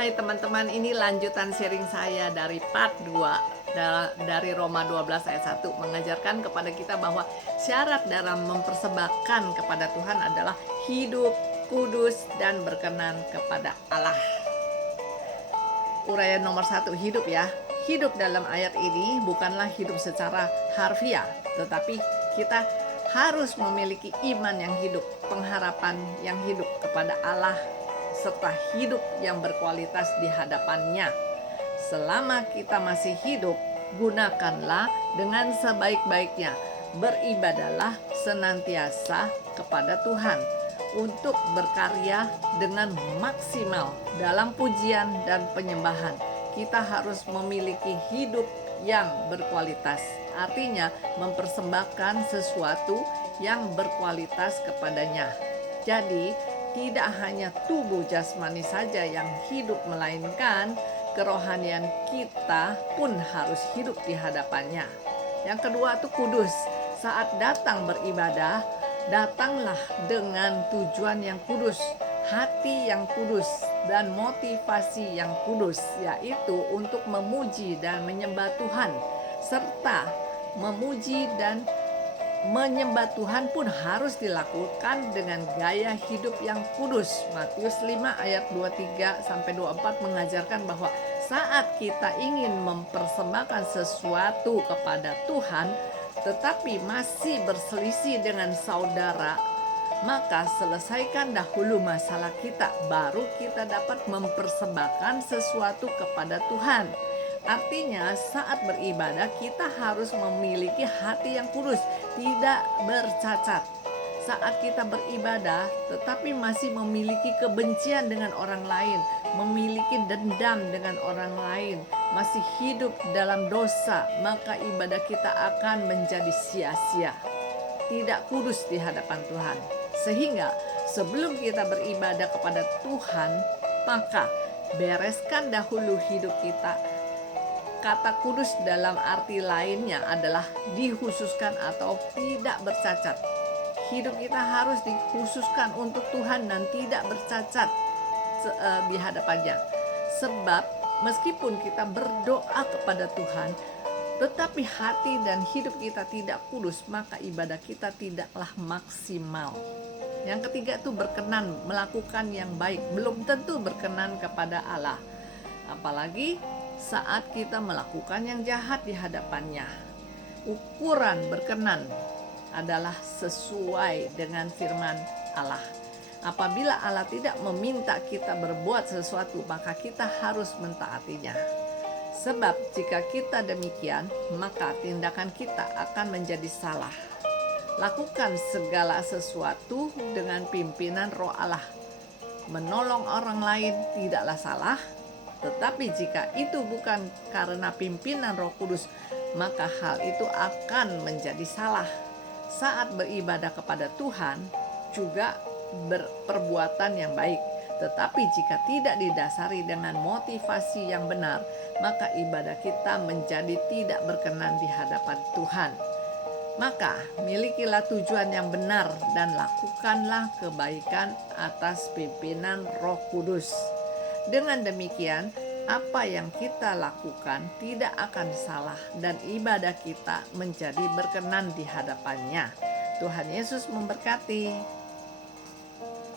Hai teman-teman, ini lanjutan sharing saya dari part 2 dari Roma 12 ayat 1 mengajarkan kepada kita bahwa syarat dalam mempersembahkan kepada Tuhan adalah hidup, kudus, dan berkenan kepada Allah. Uraian nomor 1, hidup ya. Hidup dalam ayat ini bukanlah hidup secara harfiah, tetapi kita harus memiliki iman yang hidup, pengharapan yang hidup kepada Allah, serta hidup yang berkualitas di hadapannya. Selama kita masih hidup, gunakanlah dengan sebaik-baiknya. Beribadalah senantiasa kepada Tuhan untuk berkarya dengan maksimal dalam pujian dan penyembahan. Kita harus memiliki hidup yang berkualitas. Artinya mempersembahkan sesuatu yang berkualitas kepadanya. Jadi tidak hanya tubuh jasmani saja yang hidup, melainkan kerohanian kita pun harus hidup di hadapannya. Yang kedua itu kudus. Saat datang beribadah, datanglah dengan tujuan yang kudus, hati yang kudus, dan motivasi yang kudus, yaitu untuk memuji dan menyembah Tuhan. Serta memuji dan menyembah Tuhan pun harus dilakukan dengan gaya hidup yang kudus. Matius 5 ayat 23-24 mengajarkan bahwa saat kita ingin mempersembahkan sesuatu kepada Tuhan tetapi masih berselisih dengan saudara, maka selesaikan dahulu masalah kita, baru kita dapat mempersembahkan sesuatu kepada Tuhan. Artinya saat beribadah kita harus memiliki hati yang kudus, tidak bercacat. Saat kita beribadah tetapi masih memiliki kebencian dengan orang lain, memiliki dendam dengan orang lain, masih hidup dalam dosa, maka ibadah kita akan menjadi sia-sia, tidak kudus di hadapan Tuhan. Sehingga sebelum kita beribadah kepada Tuhan, maka bereskan dahulu hidup kita. Kata kudus dalam arti lainnya adalah dikhususkan atau tidak bercacat. Hidup kita harus dikhususkan untuk Tuhan dan tidak bercacat di hadapannya. Sebab meskipun kita berdoa kepada Tuhan, tetapi hati dan hidup kita tidak kudus, maka ibadah kita tidaklah maksimal. Yang ketiga itu berkenan, melakukan yang baik. Belum tentu berkenan kepada Allah, apalagi saat kita melakukan yang jahat di hadapannya. Ukuran berkenan adalah sesuai dengan firman Allah. Apabila Allah tidak meminta kita berbuat sesuatu, maka kita harus mentaatinya. Sebab jika kita demikian, maka tindakan kita akan menjadi salah. Lakukan segala sesuatu dengan pimpinan Roh Allah. Menolong orang lain tidaklah salah, tetapi jika itu bukan karena pimpinan Roh Kudus, maka hal itu akan menjadi salah. Saat beribadah kepada Tuhan juga berperbuatan yang baik, tetapi jika tidak didasari dengan motivasi yang benar, maka ibadah kita menjadi tidak berkenan di hadapan Tuhan. Maka milikilah tujuan yang benar dan lakukanlah kebaikan atas pimpinan Roh Kudus. Dengan demikian, apa yang kita lakukan tidak akan salah dan ibadah kita menjadi berkenan di hadapannya. Tuhan Yesus memberkati.